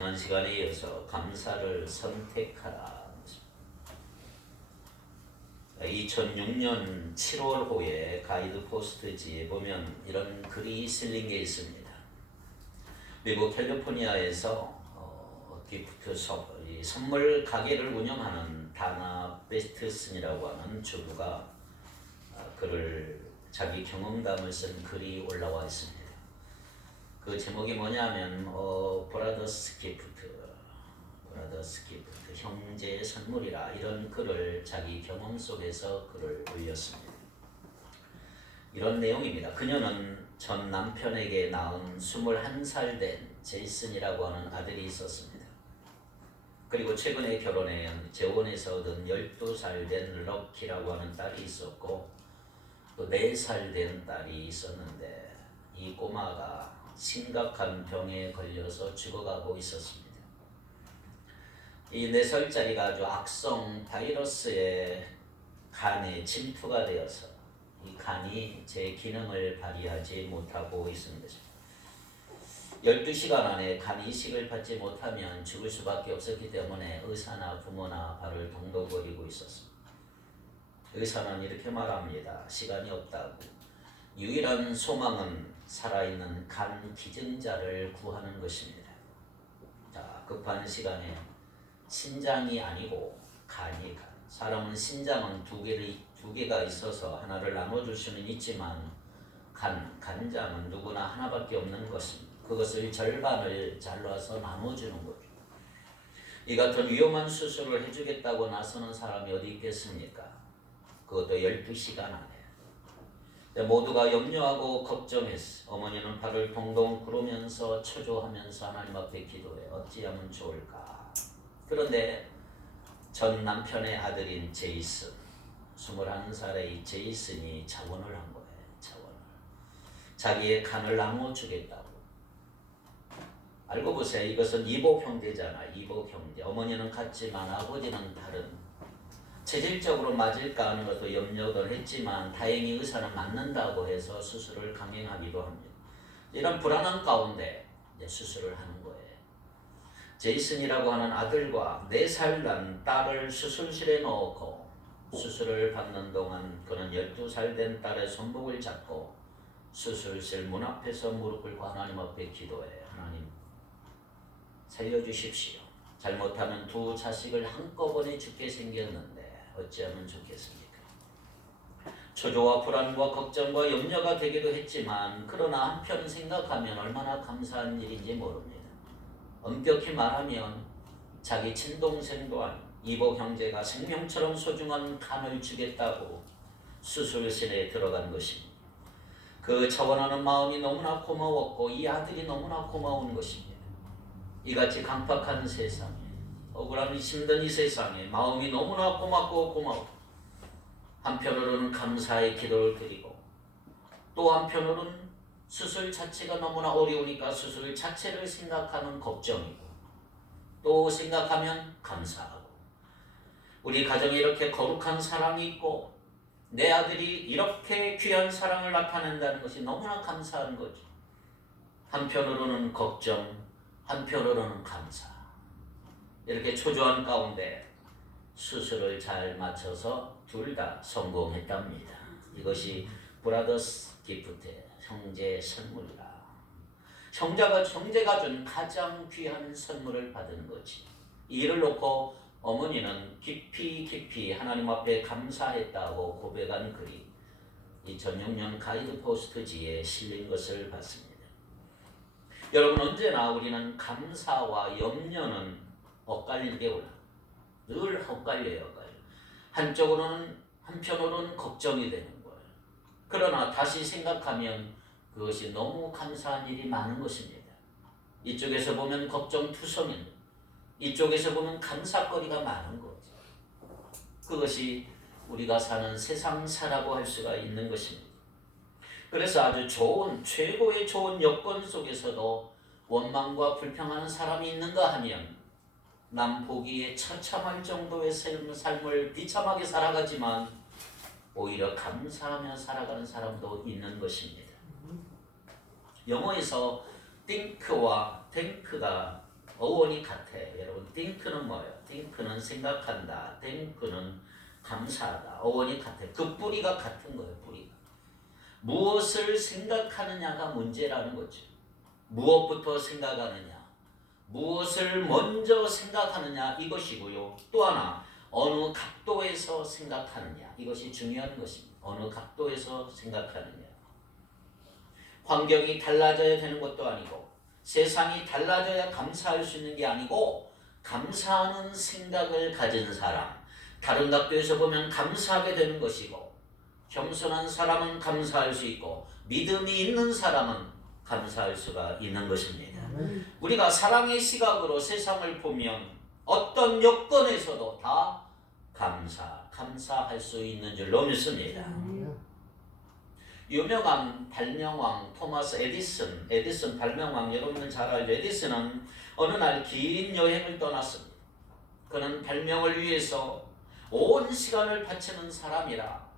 지난 시간에 이어서 감사를 선택하라. 2006년 7월호에 가이드 포스트지에 보면 이런 글이 실린 게 있습니다. 미국 캘리포니아에서 기프트 선물 가게를 운영하는 다나 베스트슨이라고 하는 주부가 글을 자기 경험담을 쓴 글이 올라와 있습니다. 그 제목이 뭐냐면 브라더스 기프트, 형제의 선물이라, 이런 글을 자기 경험 속에서 글을 올렸습니다. 이런 내용입니다. 그녀는 전 남편에게 낳은 21살 된 제이슨이라고 하는 아들이 있었습니다. 그리고 최근에 결혼해 재혼에서 얻은 12살 된 럭키라고 하는 딸이 있었고, 또 4살 된 딸이 있었는데 이 꼬마가 심각한 병에 걸려서 죽어가고 있었습니다. 이 4살짜리가 아주 악성 바이러스의 간에 침투가 되어서 이 간이 제 기능을 발휘하지 못하고 있는 것입니다. 12시간 안에 간 이식을 받지 못하면 죽을 수밖에 없었기 때문에 의사나 부모나 발을 동동거리고 있었습니다. 의사는 이렇게 말합니다. 시간이 없다고. 유일한 소망은 살아있는 간 기증자를 구하는 것입니다. 자, 급한 시간에 신장이 아니고 간이 간. 사람은 신장은 두 개가 있어서 하나를 나눠줄 수는 있지만 간장은 누구나 하나밖에 없는 것입니다. 그것을 절반을 잘라서 나눠주는 거죠. 이 같은 위험한 수술을 해주겠다고 나서는 사람이 어디 있겠습니까? 그것도 12시간 안에. 모두가 염려하고 걱정했어. 어머니는 발을 동동 구르면서 초조하면서 하나님 앞에 기도해. 어찌하면 좋을까? 그런데 전 남편의 아들인 제이슨, 21살의 제이슨이 자원을 한 거예요. 자원을. 자기의 간을 나눠주겠다고. 알고 보세요. 이것은 이복 형제잖아. 이복 형제. 어머니는 같지만 아버지는 다른. 체질적으로 맞을까 하는 것도 염려를 했지만 다행히 의사는 맞는다고 해서 수술을 강행하기도 합니다. 이런 불안한 가운데 수술을 하는 거예요. 제이슨이라고 하는 아들과 4살 난 딸을 수술실에 넣고 수술을 받는 동안 그는 12살 된 딸의 손목을 잡고 수술실 문 앞에서 무릎 꿇고 하나님 앞에 기도해. 하나님, 살려주십시오. 잘못하면 2 자식을 한꺼번에 죽게 생겼는데 어찌하면 좋겠습니까? 초조와 불안과 걱정과 염려가 되기도 했지만, 그러나 한편 생각하면 얼마나 감사한 일인지 모릅니다. 엄격히 말하면 자기 친동생도 아닌 이복 형제가 생명처럼 소중한 간을 주겠다고 수술실에 들어간 것입니다. 그 차원하는 마음이 너무나 고마웠고 이 아들이 너무나 고마운 것입니다. 이같이 강팍한 세상에, 억울함이 힘든 이 세상에 마음이 너무나 고맙고 한편으로는 감사의 기도를 드리고, 또 한편으로는 수술 자체가 너무나 어려우니까 수술 자체를 생각하는 걱정이고, 또 생각하면 감사하고, 우리 가정에 이렇게 거룩한 사랑이 있고 내 아들이 이렇게 귀한 사랑을 나타낸다는 것이 너무나 감사한 거죠. 한편으로는 걱정, 한편으로는 감사. 이렇게 초조한 가운데 수술을 잘 마쳐서 둘 다 성공했답니다. 이것이 브라더스 기프트의 형제의 선물이라. 형제가 준 가장 귀한 선물을 받은 거지. 이 일을 놓고 어머니는 깊이 하나님 앞에 감사했다고 고백한 글이 2006년 가이드 포스트지에 실린 것을 봤습니다. 여러분, 언제나 우리는 감사와 염려는 엇갈리게 올라. 늘 엇갈려요. 한편으로는 걱정이 되는 거예요. 그러나 다시 생각하면 그것이 너무 감사한 일이 많은 것입니다. 이쪽에서 보면 걱정투성인, 이쪽에서 보면 감사거리가 많은 거죠. 그것이 우리가 사는 세상사라고 할 수가 있는 것입니다. 그래서 아주 최고의 좋은 여건 속에서도 원망과 불평하는 사람이 있는가 하면, 남 보기에 처참할 정도의 삶을 비참하게 살아가지만 오히려 감사하며 살아가는 사람도 있는 것입니다. 영어에서 think와 tank가 어원이 같아. 여러분 think는 뭐예요? think는 생각한다. think는 감사하다. 어원이 같아. 그 뿌리가 같은 거예요. 뿌리가. 무엇을 생각하느냐가 문제라는 거죠. 무엇부터 생각하느냐, 무엇을 먼저 생각하느냐 이것이고요. 또 하나 어느 각도에서 생각하느냐 이것이 중요한 것입니다. 어느 각도에서 생각하느냐. 환경이 달라져야 되는 것도 아니고 세상이 달라져야 감사할 수 있는 게 아니고 감사하는 생각을 가진 사람, 다른 각도에서 보면 감사하게 되는 것이고 겸손한 사람은 감사할 수 있고 믿음이 있는 사람은 감사할 수가 있는 것입니다. 우리가 사랑의 시각으로 세상을 보면 어떤 여건에서도 다 감사할 수 있는 줄로 믿습니다. 유명한 발명왕 토마스 에디슨 발명왕 여러분은 잘 알죠. 에디슨은 어느 날 긴 여행을 떠났습니다. 그는 발명을 위해서 온 시간을 바치는 사람이라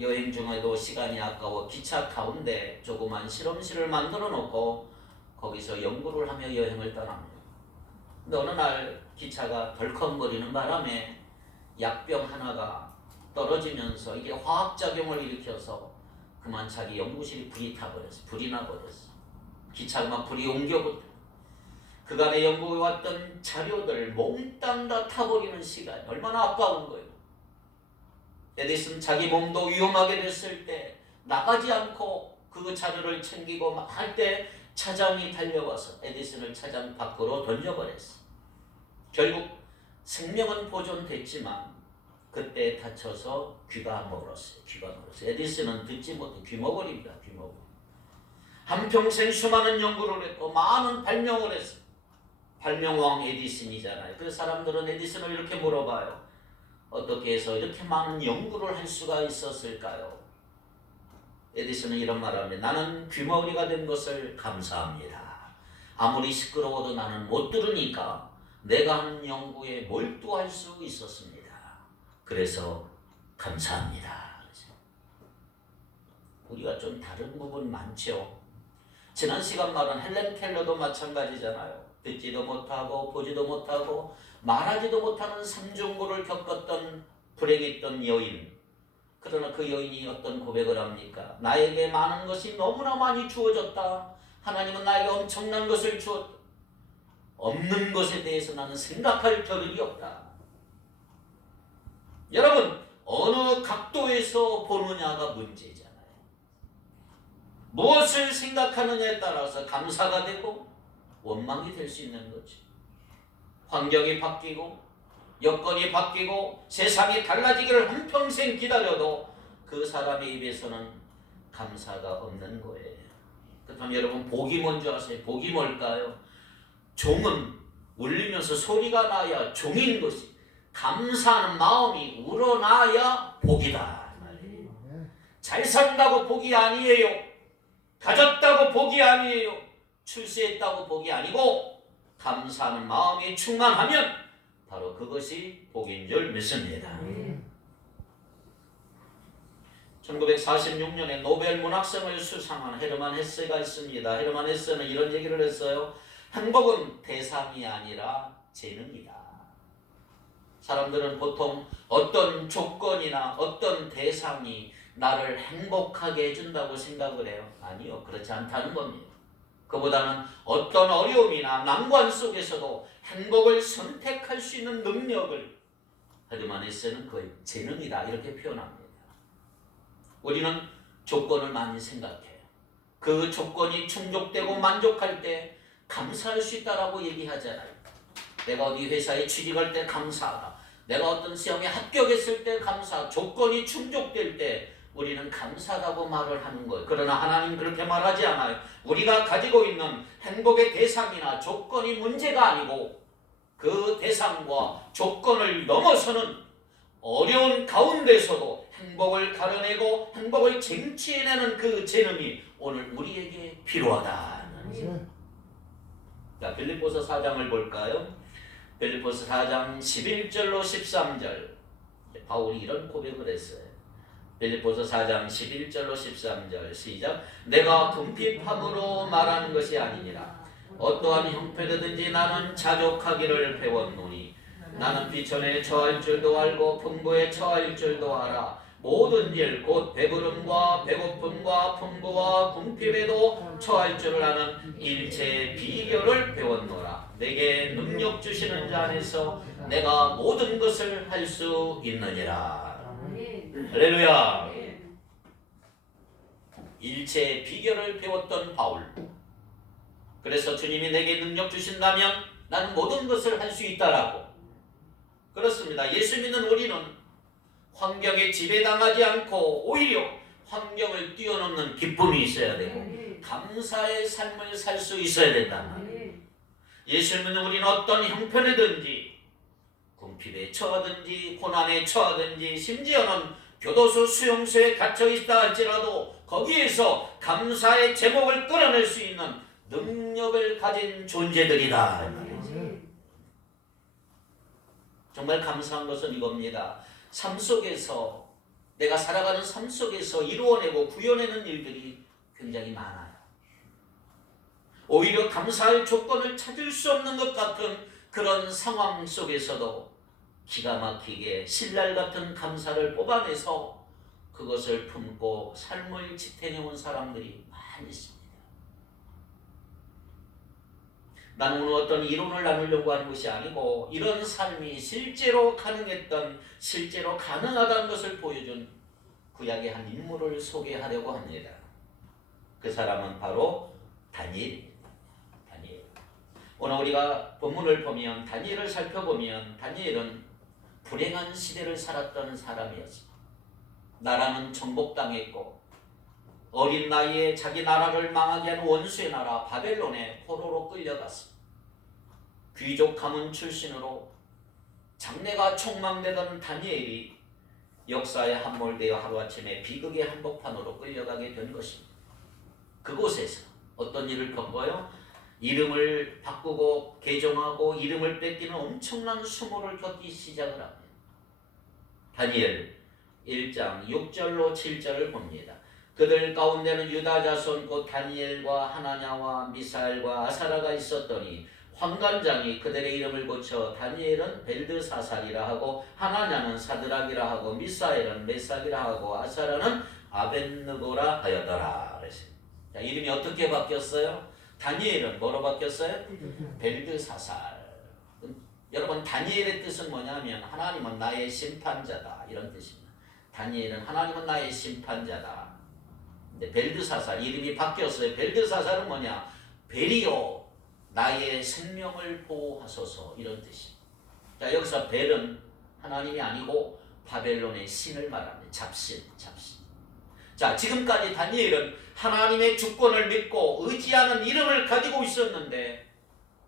여행 중에도 시간이 아까워 기차 가운데 조그만 실험실을 만들어 놓고 거기서 연구를 하며 여행을 떠납니다. 근데 어느 날 기차가 덜컹거리는 바람에 약병 하나가 떨어지면서 이게 화학작용을 일으켜서 그만 자기 연구실이 불이 타버렸어. 불이 나버렸어. 기차가 막 불이 옮겨붙어. 그간의 연구해왔던 자료들 몽땅 다 타버리는 시간 얼마나 아까운 거예요. 에디슨 자기 몸도 위험하게 됐을 때 나가지 않고 그 자료를 챙기고 할 때 차장이 달려와서 에디슨을 차장 밖으로 던져버렸어. 결국 생명은 보존됐지만 그때 다쳐서 귀가 멀었어요. 에디슨은 듣지 못해 귀머거립니다. 한평생 수많은 연구를 했고 많은 발명을 했어요. 발명왕 에디슨이잖아요. 그래서 사람들은 에디슨을 이렇게 물어봐요. 어떻게 해서 이렇게 많은 연구를 할 수가 있었을까요? 에디슨은 이런 말을 합니다. 나는 귀머거리가 된 것을 감사합니다. 아무리 시끄러워도 나는 못 들으니까 내가 하는 연구에 몰두할 수 있었습니다. 그래서 감사합니다. 우리가 좀 다른 부분 많죠. 지난 시간 말한 헬렌 켈러도 마찬가지잖아요. 듣지도 못하고 보지도 못하고 말하지도 못하는 삼중고를 겪었던 불행했던 여인. 그러나 그 여인이 어떤 고백을 합니까? 나에게 많은 것이 너무나 많이 주어졌다. 하나님은 나에게 엄청난 것을 주었다. 없는 것에 대해서 나는 생각할 겨를이 없다. 여러분, 어느 각도에서 보느냐가 문제잖아요. 무엇을 생각하느냐에 따라서 감사가 되고 원망이 될 수 있는 거죠. 환경이 바뀌고 여건이 바뀌고 세상이 달라지기를 한평생 기다려도 그 사람의 입에서는 감사가 없는 거예요. 그렇다면 여러분 복이 뭔지 아세요? 복이 뭘까요? 종은 울리면서 소리가 나야 종인 것이 감사하는 마음이 우러나야 복이다. 잘 산다고 복이 아니에요. 가졌다고 복이 아니에요. 출세했다고 복이 아니고 감사하는 마음이 충만하면 바로 그것이 복인 줄 믿습니다. 1946년에 노벨 문학상을 수상한 헤르만 헤세가 있습니다. 헤르만 헤세는 이런 얘기를 했어요. 행복은 대상이 아니라 재능이다. 사람들은 보통 어떤 조건이나 어떤 대상이 나를 행복하게 해준다고 생각을 해요. 아니요, 그렇지 않다는 겁니다. 그보다는 어떤 어려움이나 난관 속에서도 행복을 선택할 수 있는 능력을 헤르만 헤세는 그 재능이다 이렇게 표현합니다. 우리는 조건을 많이 생각해요. 그 조건이 충족되고 만족할 때 감사할 수 있다라고 얘기하잖아요. 내가 어디 회사에 취직할 때 감사하다. 내가 어떤 시험에 합격했을 때 감사. 조건이 충족될 때 우리는 감사하다고 말을 하는 거예요. 그러나 하나님 그렇게 말하지 않아요. 우리가 가지고 있는 행복의 대상이나 조건이 문제가 아니고 그 대상과 조건을 넘어서는 어려운 가운데서도 행복을 가려내고 행복을 쟁취해내는 그 재능이 오늘 우리에게 필요하다. 자, 빌립보서 4장을 볼까요? 빌립보서 4장 11절로 13절 바울이 이런 고백을 했어요. 빌립보서 4장 11절로 13절 시작. 내가 궁핍함으로 말하는 것이 아니니라. 어떠한 형편이든지 나는 자족하기를 배웠노니 나는 비천에 처할 줄도 알고 풍부에 처할 줄도 알아. 모든 일 곧 배부름과 배고픔과 풍부와 궁핍에도 처할 줄 아는 일체의 비결을 배웠노라. 내게 능력 주시는 자 안에서 내가 모든 것을 할 수 있느니라. 할렐루야. 일체의 비결을 배웠던 바울. 그래서 주님이 내게 능력 주신다면 나는 모든 것을 할 수 있다라고. 그렇습니다. 예수 믿는 우리는 환경에 지배당하지 않고 오히려 환경을 뛰어넘는 기쁨이 있어야 되고 감사의 삶을 살 수 있어야 된단 말이에요. 예수 믿는 우리는 어떤 형편이든지 궁핍에 처하든지 고난에 처하든지 심지어는 교도소 수용소에 갇혀 있다 할지라도 거기에서 감사의 제목을 끌어낼 수 있는 능력을 가진 존재들이다. 정말 감사한 것은 이겁니다. 삶 속에서 내가 살아가는 삶 속에서 이루어내고 구현내는 일들이 굉장히 많아요. 오히려 감사할 조건을 찾을 수 없는 것 같은 그런 상황 속에서도 기가 막히게 신랄 같은 감사를 뽑아내서 그것을 품고 삶을 지탱해온 사람들이 많이 있습니다. 나는 오늘 어떤 이론을 나누려고 하는 것이 아니고 이런 삶이 실제로 가능했던, 실제로 가능하다는 것을 보여준 구약의 한 인물을 소개하려고 합니다. 그 사람은 바로 다니엘. 오늘 우리가 본문을 보면 다니엘을 살펴보면 다니엘은 불행한 시대를 살았던 사람이었습니다. 나라는 정복당했고 어린 나이에 자기 나라를 망하게 한 원수의 나라 바벨론에 포로로 끌려갔습니다. 귀족 가문 출신으로 장래가 촉망되던 다니엘이 역사에 함몰되어 하루아침에 비극의 한복판으로 끌려가게 된 것입니다. 그곳에서 어떤 일을 겪어요? 이름을 바꾸고 개종하고 이름을 뺏기는 엄청난 수모를 겪기 시작을 합니다. 다니엘 1장 6절로 7절을 봅니다. 그들 가운데는 유다 자손 곧 다니엘과 하나냐와 미사엘과 아사라가 있었더니 환관장이 그들의 이름을 고쳐 다니엘은 벨드사살이라 하고 하나냐는 사드락이라 하고 미사엘은 메삭이라 하고 아사라는 아벳느고라 하였더라. 자, 이름이 어떻게 바뀌었어요? 다니엘은 뭐로 바뀌었어요? 벨드사살. 여러분 다니엘의 뜻은 뭐냐면 하나님은 나의 심판자다 이런 뜻입니다. 다니엘은 하나님은 나의 심판자다. 근데 벨드사살 이름이 바뀌었어요. 벨드사살은 뭐냐? 벨이요 나의 생명을 보호하소서 이런 뜻입니다. 자, 여기서 벨은 하나님이 아니고 바벨론의 신을 말합니다. 잡신. 자, 지금까지 다니엘은 하나님의 주권을 믿고 의지하는 이름을 가지고 있었는데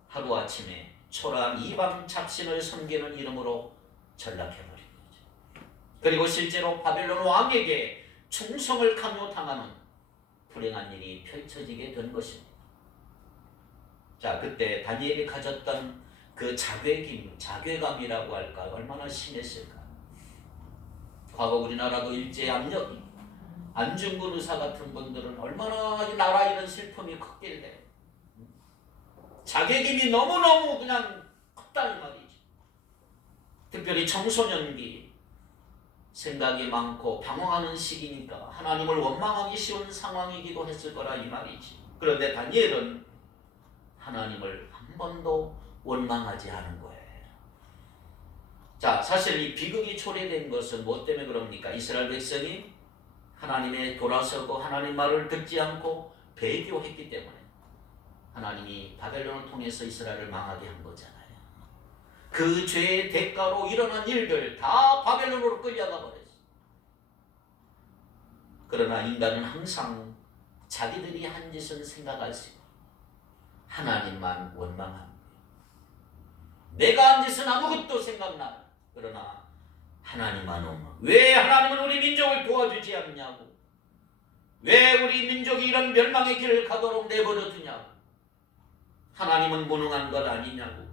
하루아침에 초라한 이방 잡신을 섬기는 이름으로 전락해버린 거죠. 그리고 실제로 바벨론 왕에게 충성을 강요당하는 불행한 일이 펼쳐지게 된 것입니다. 자, 그때 다니엘이 가졌던 그 자괴감이라고 할까 얼마나 심했을까. 과거 우리나라도 일제 압력이 안중근 의사 같은 분들은 얼마나 이 나라 이런 슬픔이 컸길래 자괴감이 너무너무 그냥 컸다는 말이지. 특별히 청소년기 생각이 많고 방황하는 시기니까 하나님을 원망하기 쉬운 상황이기도 했을 거라 이 말이지. 그런데 다니엘은 하나님을 한 번도 원망하지 않은 거예요. 자, 사실 이 비극이 초래된 것은 무엇 때문에 그럽니까? 이스라엘 백성이 하나님의 돌아서고 하나님 말을 듣지 않고 배교했기 때문에 하나님이 바벨론을 통해서 이스라엘을 망하게 한 거잖아요. 그 죄의 대가로 일어난 일들 다 바벨론으로 끌려가 버렸어요. 그러나 인간은 항상 자기들이 한 짓은 생각할 수 있고 하나님만 원망합니다. 내가 한 짓은 아무것도 생각나. 그러나 하나님만 원망. 왜 하나님은 우리 민족을 도와주지 않냐고. 왜 우리 민족이 이런 멸망의 길을 가도록 내버려 두냐고. 하나님은 무능한 것 아니냐고.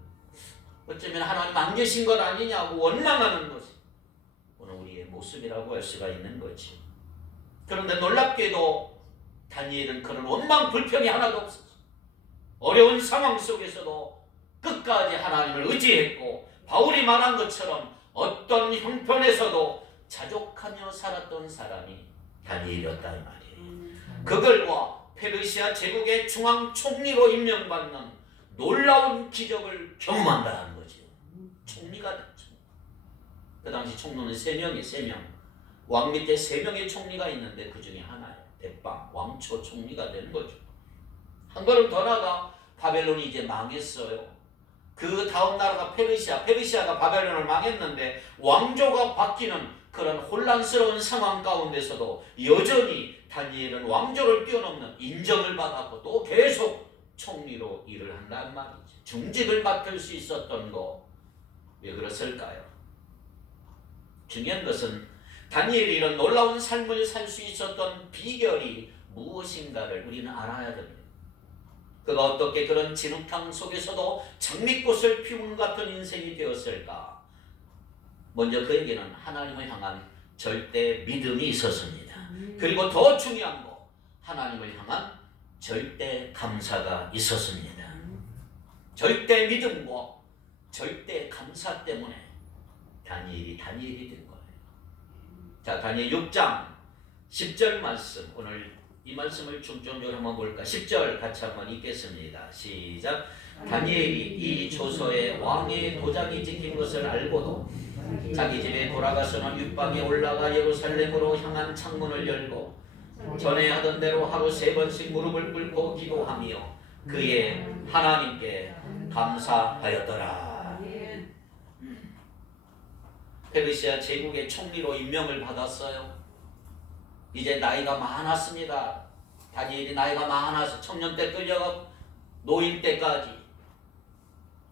어쩌면 하나님 안 계신 것 아니냐고 원망하는 것이 오늘 우리의 모습이라고 할 수가 있는 거지. 그런데 놀랍게도 다니엘은 그런 원망 불평이 하나도 없었어. 어려운 상황 속에서도 끝까지 하나님을 의지했고 바울이 말한 것처럼 어떤 형편에서도 자족하며 살았던 사람이 다니엘이었다 이 말이에요. 그걸과 페르시아 제국의 중앙 총리로 임명받는 놀라운 기적을 경험한다는 거죠. 총리가 됐죠. 그 당시 총리는 3명. 왕 밑에 3명의 총리가 있는데 그 중에 하나예요. 대빵 왕초 총리가 되는 거죠. 한 걸음 더 나가 바벨론이 이제 망했어요. 그 다음 나라가 페르시아가 바벨론을 망했는데 왕조가 바뀌는 그런 혼란스러운 상황 가운데서도 여전히 다니엘은 왕조를 뛰어넘는 인정을 받았고 또 계속 총리로 일을 한단 말이죠. 중직을 맡을 수 있었던 거 왜 그랬을까요? 중요한 것은 다니엘이 이런 놀라운 삶을 살 수 있었던 비결이 무엇인가를 우리는 알아야 됩니다. 그가 어떻게 그런 진흙탕 속에서도 장미꽃을 피우는 같은 인생이 되었을까? 먼저 그에게는 하나님을 향한 절대 믿음이 있었습니다. 그리고 더 중요한 거, 하나님을 향한 절대 감사가 있었습니다. 절대 믿음과 절대 감사 때문에 다니엘이 된 거예요. 자, 다니엘 6장 10절 말씀, 오늘 이 말씀을 중점적으로 한번 볼까? 10절 같이 한번 읽겠습니다. 시작. 다니엘이 이 조서에 왕의 도장이 찍힌 것을 알고도 자기 집에 돌아가서는 윗방에 올라가 예루살렘으로 향한 창문을 열고 전에 하던 대로 하루 3번씩 무릎을 꿇고 기도하며 그의 하나님께 감사하였더라. 페르시아 제국의 총리로 임명을 받았어요. 이제 나이가 많았습니다. 다니엘이 나이가 많아서 청년 때 끌려가 노인 때까지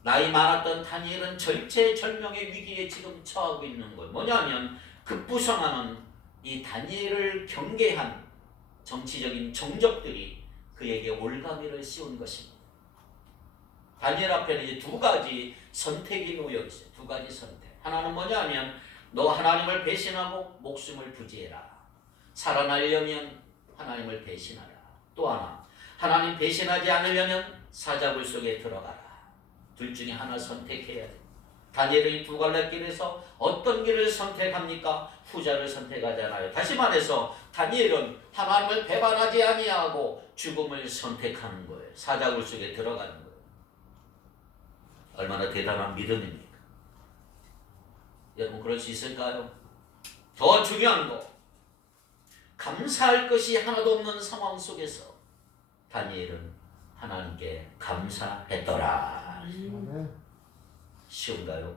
나이 많았던 다니엘은 절체절명의 위기에 지금 처하고 있는 거예요. 뭐냐면 급부상하는 이 다니엘을 경계한 정치적인 정적들이 그에게 올가미를 씌운 것입니다. 다니엘 앞에는 이제 2가지 선택이 놓여 있어요. 2가지 선택. 하나는 뭐냐면 너 하나님을 배신하고 목숨을 부지해라. 살아나려면 하나님을 배신하라. 또 하나, 하나님 배신하지 않으려면 사자굴 속에 들어가라. 둘 중에 하나 선택해야 돼. 다니엘은 이 2갈래 길에서 어떤 길을 선택합니까? 후자를 선택하잖아요. 다시 말해서 다니엘은 하나님을 배반하지 아니하고 죽음을 선택하는 거예요. 사자굴 속에 들어가는 거예요. 얼마나 대단한 믿음입니까? 여러분 그럴 수 있을까요? 더 중요한 거, 감사할 것이 하나도 없는 상황 속에서 다니엘은 하나님께 감사했더라. 쉬운가요?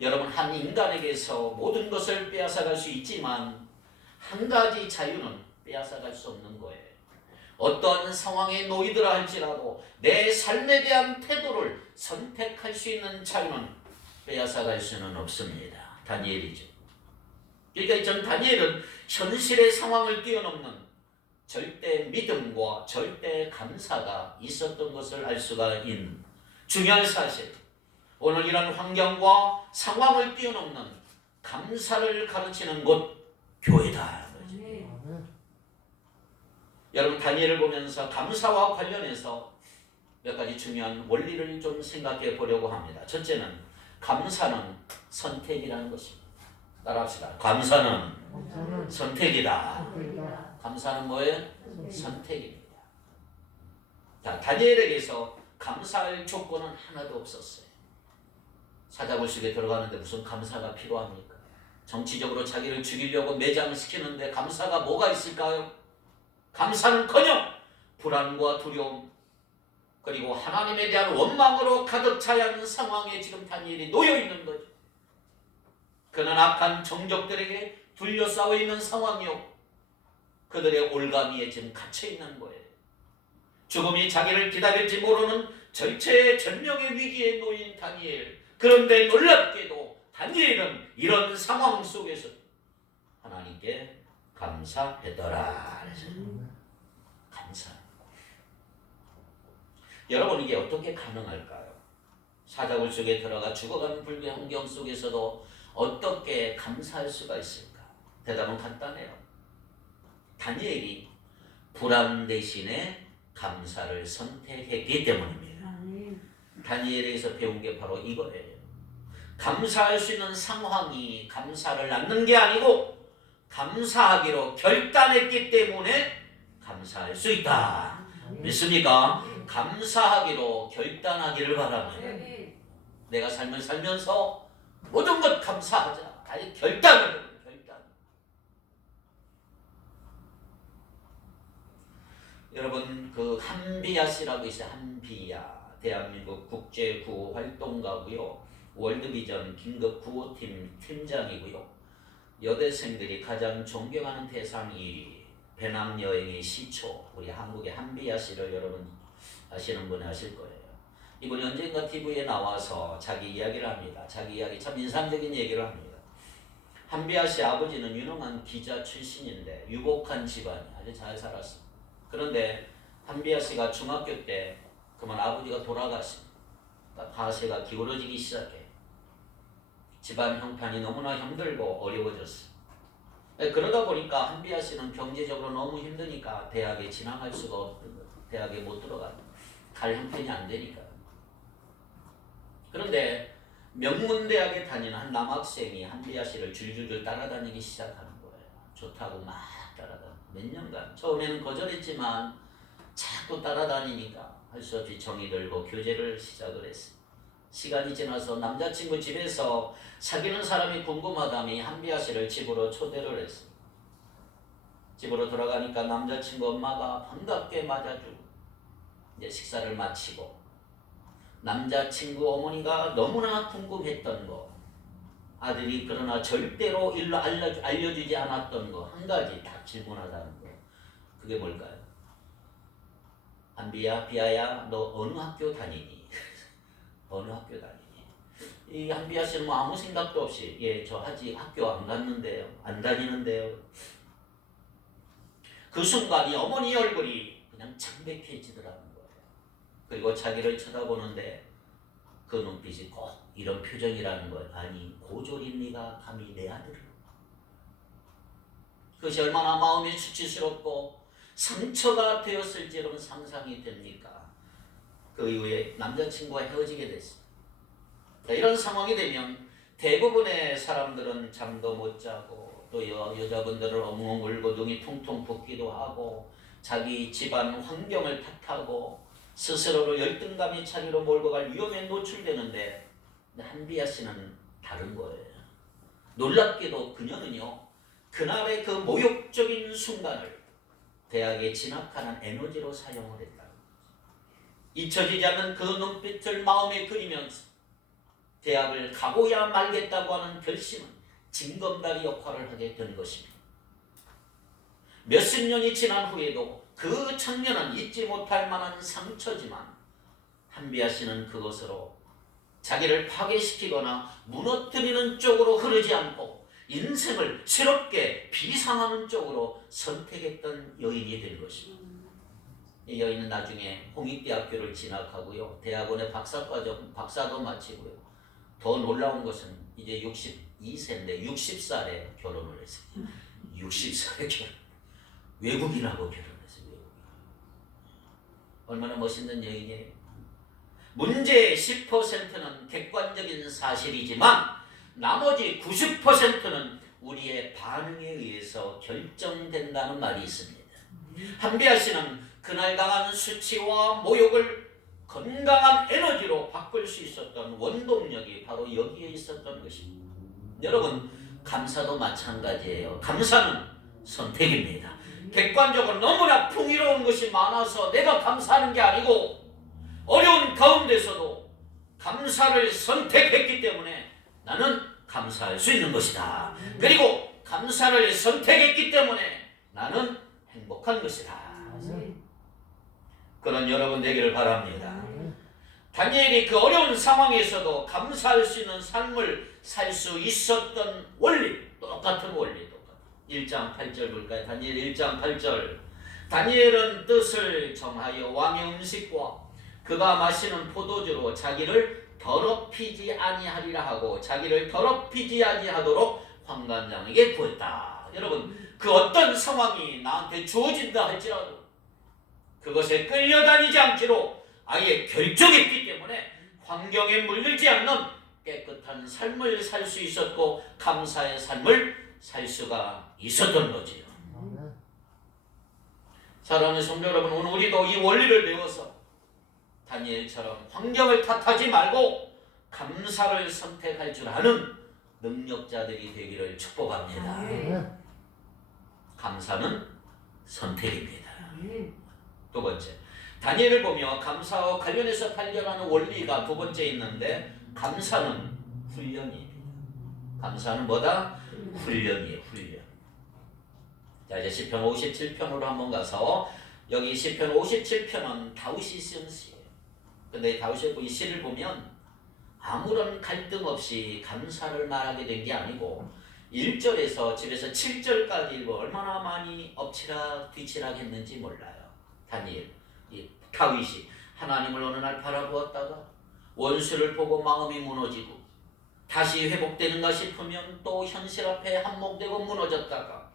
여러분 한 인간에게서 모든 것을 빼앗아갈 수 있지만 한 가지 자유는 빼앗아갈 수 없는 거예요. 어떤 상황에 놓이더라 할지라도 내 삶에 대한 태도를 선택할 수 있는 자유는 빼앗아갈 수는 없습니다. 다니엘이죠. 그러니까 전 다니엘은 현실의 상황을 뛰어넘는 절대 믿음과 절대 감사가 있었던 것을 알 수가 있는 중요한 사실. 오늘 이런 환경과 상황을 뛰어넘는 감사를 가르치는 곳 교회다. 여러분 다니엘을 보면서 감사와 관련해서 몇 가지 중요한 원리를 좀 생각해 보려고 합니다. 첫째는 감사는 선택이라는 것입니다. 따라합시다. 감사는 선택이다. 감사는 뭐예요? 선택입니다. 자, 다니엘에게서 감사할 조건은 하나도 없었어요. 사자굴 속에 들어가는데 무슨 감사가 필요합니까? 정치적으로 자기를 죽이려고 매장시키는데 감사가 뭐가 있을까요? 감사는커녕 불안과 두려움 그리고 하나님에 대한 원망으로 가득 차야 하는 상황에 지금 다니엘이 놓여 있는 거죠. 그는 악한 정적들에게 둘러싸여 있는 상황이요. 그들의 올가미에 지금 갇혀 있는 거예요. 죽음이 자기를 기다릴지 모르는 절체절명의 위기에 놓인 다니엘. 그런데 놀랍게도 다니엘은 이런 상황 속에서 하나님께 감사했더라. 감사. 여러분 이게 어떻게 가능할까요? 사자굴 속에 들어가 죽어가는 불교의 환경 속에서도 어떻게 감사할 수가 있을까? 대답은 간단해요. 다니엘이 불안 대신에 감사를 선택했기 때문입니다. 다니엘에서 배운 게 바로 이거예요. 감사할 수 있는 상황이 감사를 낳는 게 아니고 감사하기로 결단했기 때문에 감사할 수 있다. 믿습니까? 감사하기로 결단하기를 바랍니다. 내가 삶을 살면서 모든 것 감사하자. 아니 결단. 여러분 그 한비야 씨라고 있어요. 한비야. 대한민국 국제구호 활동가고요. 월드비전 긴급 구호팀 팀장이고요. 여대생들이 가장 존경하는 대상 1위. 배낭여행의 시초. 우리 한국의 한비야 씨를 여러분 아시는 분은 아실 거예요. 이분이 언젠가 TV에 나와서 자기 이야기를 합니다. 자기 이야기 참 인상적인 얘기를 합니다. 한비야 씨 아버지는 유능한 기자 출신인데 유복한 집안이 아주 잘 살았습니다. 그런데 한비야 씨가 중학교 때 그만 아버지가 돌아갔습니다. 가세가 기울어지기 시작해. 집안 형편이 너무나 힘들고 어려워졌어요. 그러다 보니까 한비야 씨는 경제적으로 너무 힘드니까 대학에 진학할 수가 없는 거예요. 대학에 못 들어가요. 갈 형편이 안 되니까. 그런데 명문대학에 다니는 한 남학생이 한비야 씨를 줄줄줄 따라다니기 시작하는 거예요. 좋다고 막 따라다니고 몇 년간. 처음에는 거절했지만 자꾸 따라다니니까 할 수 없이 정이 들고 교제를 시작을 했어요. 시간이 지나서 남자친구 집에서 사귀는 사람이 궁금하다며 한비야 씨를 집으로 초대를 했어요. 집으로 돌아가니까 남자친구 엄마가 반갑게 맞아주고 이제 식사를 마치고 남자친구 어머니가 너무나 궁금했던 거, 아들이 그러나 절대로 일로 알려주지 않았던 거 한 가지 딱 질문하다는 거. 그게 뭘까요? 한비야, 비야야, 너 어느 학교 다니니? 어느 학교 다니니? 이 한비야 씨는 뭐 아무 생각도 없이 저 아직 학교 안 갔는데요, 안 다니는데요. 그 순간 이 어머니 얼굴이 그냥 창백해지더라고요. 그리고 자기를 쳐다보는데 그 눈빛이 꼭 이런 표정이라는 걸. 아니 고졸입니까? 감히 내 아들을. 그것이 얼마나 마음이 수치스럽고 상처가 되었을지 여러분 상상이 됩니까? 그 이후에 남자친구와 헤어지게 됐어요. 이런 상황이 되면 대부분의 사람들은 잠도 못 자고 또 여자분들은 엉엉 울고 눈이 퉁퉁 붓기도 하고 자기 집안 환경을 탓하고 스스로를 열등감이 차기로 몰고 갈 위험에 노출되는데 한비야 씨는 다른 거예요. 놀랍게도 그녀는요, 그날의 그 모욕적인 순간을 대학에 진학하는 에너지로 사용을 했다는 거죠. 잊혀지지 않는 그 눈빛을 마음에 그리면서 대학을 가고야 말겠다고 하는 결심은 징검다리 역할을 하게 된 것입니다. 몇십 년이 지난 후에도 그 청년은 잊지 못할 만한 상처지만 한비야 씨는 그것으로 자기를 파괴시키거나 무너뜨리는 쪽으로 흐르지 않고 인생을 새롭게 비상하는 쪽으로 선택했던 여인이 된 것입니다. 이 여인은 나중에 홍익대학교를 진학하고요. 대학원의 박사도 마치고요. 더 놀라운 것은 이제 62세인데 60살에 결혼을 했어요. 60살에 결혼. 외국인하고 결혼했어요. 얼마나 멋있는 여인이에요. 문제의 10%는 객관적인 사실이지만 나머지 90%는 우리의 반응에 의해서 결정된다는 말이 있습니다. 한비야 씨는 그날 당한 수치와 모욕을 건강한 에너지로 바꿀 수 있었던 원동력이 바로 여기에 있었던 것입니다. 여러분, 감사도 마찬가지예요. 감사는 선택입니다. 객관적으로 너무나 풍요로운 것이 많아서 내가 감사하는 게 아니고 어려운 가운데서도 감사를 선택했기 때문에 나는 감사할 수 있는 것이다. 그리고 감사를 선택했기 때문에 나는 행복한 것이다. 그런 여러분 되기를 바랍니다. 다니엘이 그 어려운 상황에서도 감사할 수 있는 삶을 살 수 있었던 원리, 똑같은 원리. 1장 8절 볼까요? 다니엘 1장 8절. 다니엘은 뜻을 정하여 왕의 음식과 그가 마시는 포도주로 자기를 더럽히지 아니하리라 하고 자기를 더럽히지 아니하도록 환관장에게 구했다. 여러분, 그 어떤 상황이 나한테 주어진다 할지라도 그것에 끌려다니지 않기로 아예 결정했기 때문에 환경에 물들지 않는 깨끗한 삶을 살 수 있었고 감사의 삶을 살 수가 있었던 거지요. 사랑하는 성도 여러분, 오늘 우리도 이 원리를 배워서 다니엘처럼 환경을 탓하지 말고 감사를 선택할 줄 아는 능력자들이 되기를 축복합니다. 감사는 선택입니다. 두 번째, 다니엘을 보며 감사와 관련해서 발견하는 원리가 두 번째 있는데, 감사는 훈련입니다. 감사는 뭐다? 훈련이에요. 훈련. 자, 이제 시편 57편으로 한번 가서, 여기 시편 57편은 다윗이 쓴 시예요. 근데 다윗의 이 시를 보면 아무런 갈등 없이 감사를 말하게 된 게 아니고 1절에서 집에서 7절까지 읽어 얼마나 많이 엎치락 뒤치락 했는지 몰라요. 다니엘, 다윗이 하나님을 어느 날 바라보았다가 원수를 보고 마음이 무너지고 다시 회복되는가 싶으면 또 현실 앞에 한몫되고 무너졌다가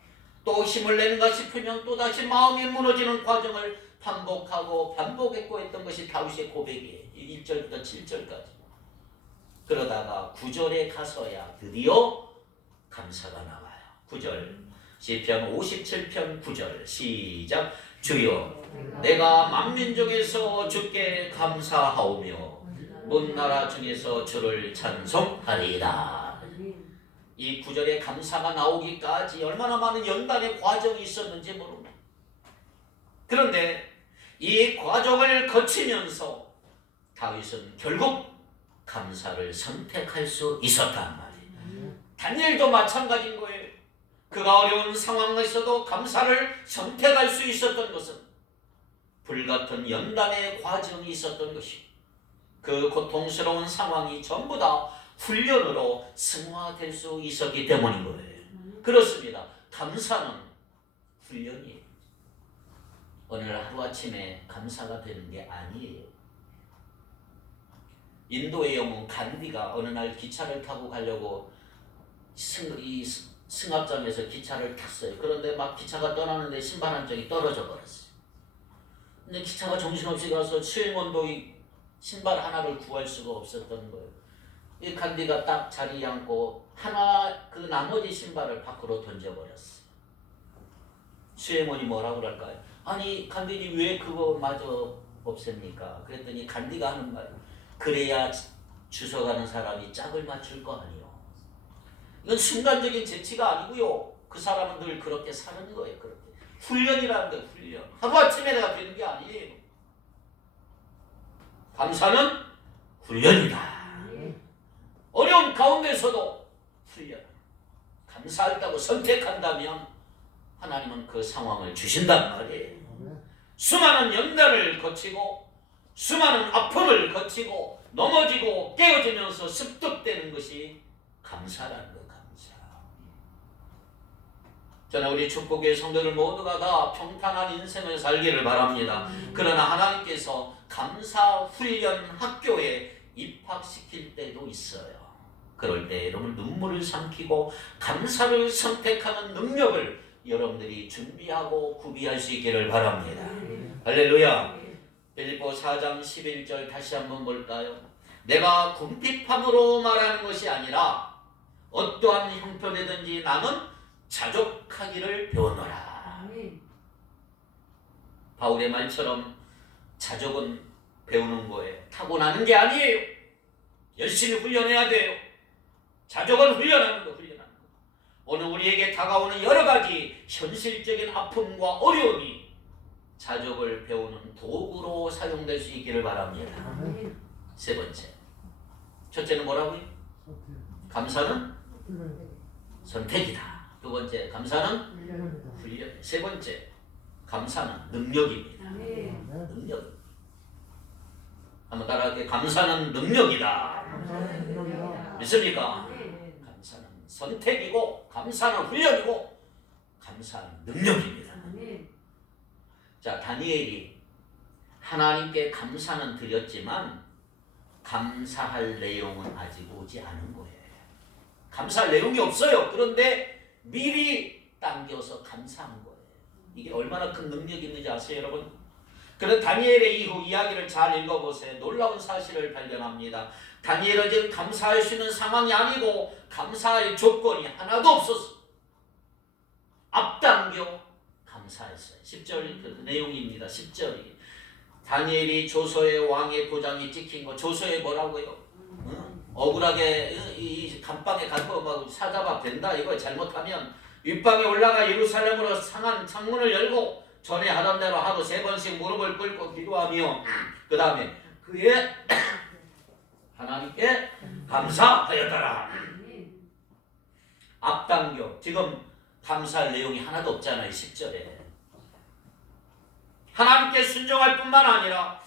또 힘을 내는가 싶으면 또 다시 마음이 무너지는 과정을 반복하고 반복했고 했던 것이 다윗의 고백이에요. 1절부터 7절까지. 그러다가 9절에 가서야 드디어 감사가 나와요. 9절, 시편 57편 9절 시작. 주여, 내가 만민중에서 주께 감사하오며 문나라 중에서 주를 찬송하리이다. 이 9절에 감사가 나오기까지 얼마나 많은 연단의 과정이 있었는지 모릅니다. 그런데 이 과정을 거치면서 다윗은 결국 감사를 선택할 수 있었단 말이에요. 다니엘도 마찬가지인 거예요. 그가 어려운 상황에서도 감사를 선택할 수 있었던 것은 불같은 연단의 과정이 있었던 것이고 그 고통스러운 상황이 전부 다 훈련으로 승화될 수 있었기 때문인 거예요. 그렇습니다. 감사는 훈련이에요. 오늘 하루아침에 감사가 되는 게 아니에요. 인도의 영웅 간디가 어느 날 기차를 타고 가려고 승합장에서 기차를 탔어요. 그런데 막 기차가 떠나는데 신발 한 짝이 떨어져 버렸어요. 근데 기차가 정신없이 가서 수행원도 이 신발 하나를 구할 수가 없었던 거예요. 이 간디가 딱 자리에 앉고 그 나머지 신발을 밖으로 던져버렸어요. 수행원이 뭐라고 그럴까요? 아니 간디님 왜 그거마저 없앱니까? 그랬더니 간디가 하는 말, 그래야 주워가는 사람이 짝을 맞출 거 아니요. 이건 순간적인 재치가 아니고요. 그 사람은 늘 그렇게 사는 거예요. 그렇게 훈련이라는 게 훈련. 하루아침에 내가 되는 게 아니에요. 감사는 훈련이다. 어려운 가운데서도 훈련. 감사하다고 선택한다면 하나님은 그 상황을 주신단 말이에요. 수많은 연단을 거치고 수많은 아픔을 거치고 넘어지고 깨어지면서 습득되는 것이 감사라는 거. 감사. 저는 우리 축복의 성도들 모두가 다 평탄한 인생을 살기를 바랍니다. 그러나 하나님께서 감사 훈련 학교에 입학시킬 때도 있어요. 그럴 때 여러분 눈물을 삼키고 감사를 선택하는 능력을 여러분들이 준비하고 구비할 수 있기를 바랍니다. 할렐루야. 빌립보 4장 11절 다시 한번 볼까요? 내가 궁핍함으로 말하는 것이 아니라 어떠한 형편이든지 나는 자족하기를 배우노라. 바울의 말처럼 자족은 배우는 거예요. 타고나는 게 아니에요. 열심히 훈련해야 돼요. 자족은 훈련하는 거, 훈련하는 거. 오늘 우리에게 다가오는 여러 가지 현실적인 아픔과 어려움이 자족을 배우는 도구로 사용될 수 있기를 바랍니다. 세 번째. 첫째는 뭐라고요? 감사는 선택이다. 두 번째, 감사는 훈련. 세 번째, 감사는 능력입니다. 능력. 한번 따라할게요. 감사는 능력이다. 믿습니까? 감사는 선택이고, 감사는 훈련이고, 감사는 능력입니다. 자, 다니엘이 하나님께 감사는 드렸지만 감사할 내용은 아직 오지 않은 거예요. 감사할 내용이 없어요. 그런데 미리 당겨서 감사한 거예요. 이게 얼마나 큰 능력이 있는지 아세요, 여러분? 그런데 다니엘의 이후 이야기를 잘 읽어보세요. 놀라운 사실을 발견합니다. 다니엘은 지금 감사할 수 있는 상황이 아니고 감사할 조건이 하나도 없었어. 앞당겨 감사했어요. 10절 그 내용입니다. 10절이 다니엘이 조서의 왕의 도장이 찍힌 거. 조서에 뭐라고요? 억울하게 이 감방에 가서 막 사자밥 된다 이거 잘못하면 윗방에 올라가 예루살렘으로 상한 창문을 열고 전에 하던 대로 하루 3번씩 무릎을 꿇고 기도하며 그 다음에 그의 하나님께 감사하였더라. 앞당겨. 지금 감사할 내용이 하나도 없잖아요. 10절에 하나님께 순종할 뿐만 아니라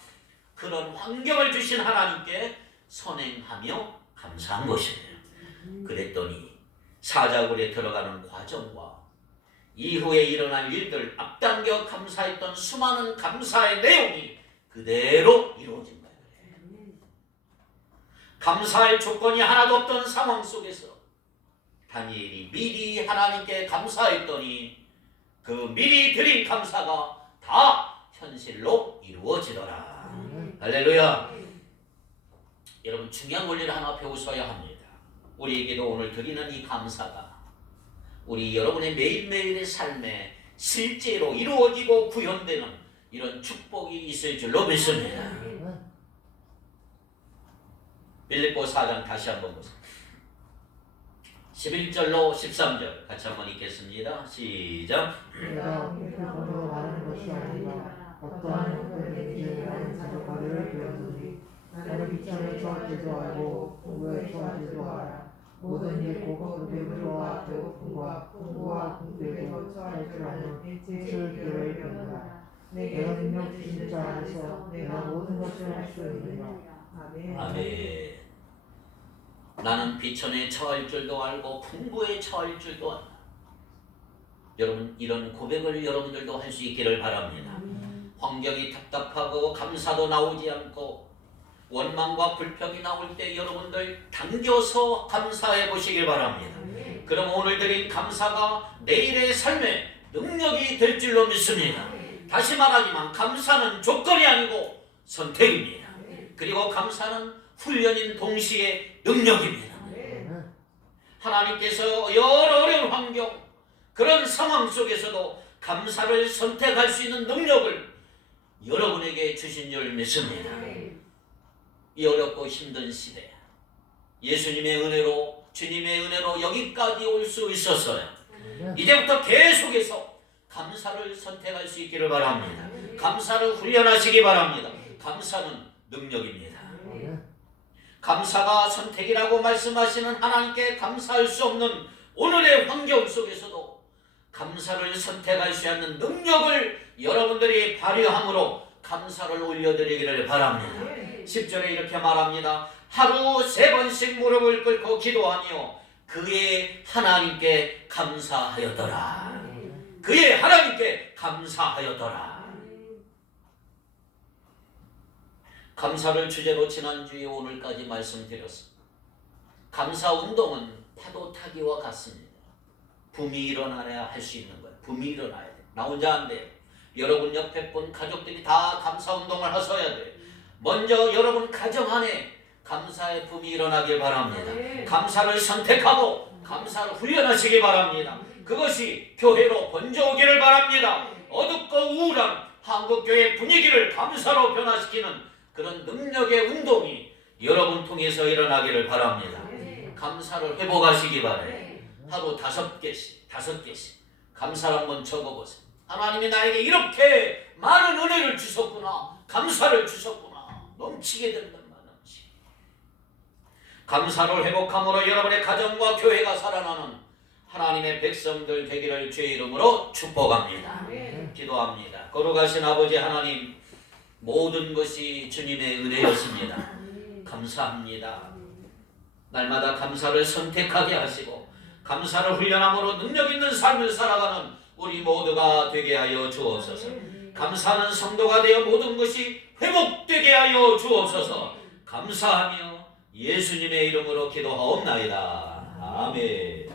그런 환경을 주신 하나님께 선행하며 감사한 것이에요. 그랬더니 사자굴에 들어가는 과정과 이후에 일어날 일들, 앞당겨 감사했던 수많은 감사의 내용이 그대로 이루어진 거예요. 감사할 조건이 하나도 없던 상황 속에서 다니엘이 미리 하나님께 감사했더니 그 미리 드린 감사가 다 현실로 이루어지더라. 할렐루야. 여러분 중요한 원리를 하나 배우셔야 합니다. 우리에게도 오늘 드리는 이 감사가 우리 여러분의 매일매일의 삶에 실제로 이루어지고 구현되는 이런 축복이 있을 줄로 믿습니다. 빌립보 4장 다시 한번 보세요. 11절로 13절 같이 한번 읽겠습니다. 시작. 내가 돈으로 말하는 것이 아니라 어떠한 형편든지 나는 자족하기를 배웠으니 나는 비참에 처하지도 알고 공부에 처하지도 알아. 모든 일 고급됨으로와 배고픔과 풍부와 궁핍에도 처할 줄 아는 뜻을 교회에 배운다. 내가 능력 주신 자 안에서 내가 모든 것을 할 수 있느냐. 아멘. 나는 비천에 처할 줄도 알고 풍부에 처할 줄도 알아. 여러분 이런 고백을 여러분들도 할 수 있기를 바랍니다. 환경이 답답하고 감사도 나오지 않고 원망과 불평이 나올 때 여러분들 당겨서 감사해 보시길 바랍니다. 그럼 오늘 드린 감사가 내일의 삶에 능력이 될 줄로 믿습니다. 다시 말하지만 감사는 조건이 아니고 선택입니다. 그리고 감사는 훈련인 동시에 능력입니다. 하나님께서 여러 어려운 환경 그런 상황 속에서도 감사를 선택할 수 있는 능력을 여러분에게 주신 줄 믿습니다. 이 어렵고 힘든 시대 예수님의 은혜로 주님의 은혜로 여기까지 올 수 있었어요. 이제부터 계속해서 감사를 선택할 수 있기를 바랍니다. 감사를 훈련하시기 바랍니다. 감사는 능력입니다. 감사가 선택이라고 말씀하시는 하나님께 감사할 수 없는 오늘의 환경 속에서도 감사를 선택할 수 있는 능력을 여러분들이 발휘함으로 감사를 올려드리기를 바랍니다. 10절에 이렇게 말합니다. 하루 3번씩 무릎을 꿇고 기도하며 그의 하나님께 감사하였더라. 그의 하나님께 감사하였더라. 감사를 주제로 지난주에 오늘까지 말씀드렸습니다. 감사 운동은 파도 타기와 같습니다. 붐이 일어나야 할 수 있는 거예요. 붐이 일어나야 돼요. 나 혼자 안 돼요. 여러분 옆에 분 가족들이 다 감사 운동을 하셔야 돼요. 먼저 여러분 가정 안에 감사의 붐이 일어나길 바랍니다. 감사를 선택하고 감사를 훈련하시기 바랍니다. 그것이 교회로 번져오기를 바랍니다. 어둡고 우울한 한국교회 분위기를 감사로 변화시키는 그런 능력의 운동이 여러분 통해서 일어나기를 바랍니다. 감사를 회복하시기 바라요. 하루 5개씩 감사를 한번 적어보세요. 하나님이 나에게 이렇게 많은 은혜를 주셨구나. 감사를 주셨구나. 넘치게 된단 말이야. 감사를 회복함으로 여러분의 가정과 교회가 살아나는 하나님의 백성들 되기를 주의 이름으로 축복합니다. 기도합니다. 거룩하신 아버지 하나님, 모든 것이 주님의 은혜였습니다. 감사합니다. 날마다 감사를 선택하게 하시고 감사를 훈련함으로 능력 있는 삶을 살아가는 우리 모두가 되게 하여 주옵소서. 감사하는 성도가 되어 모든 것이 회복되게 하여 주옵소서. 감사하며 예수님의 이름으로 기도하옵나이다. 아멘.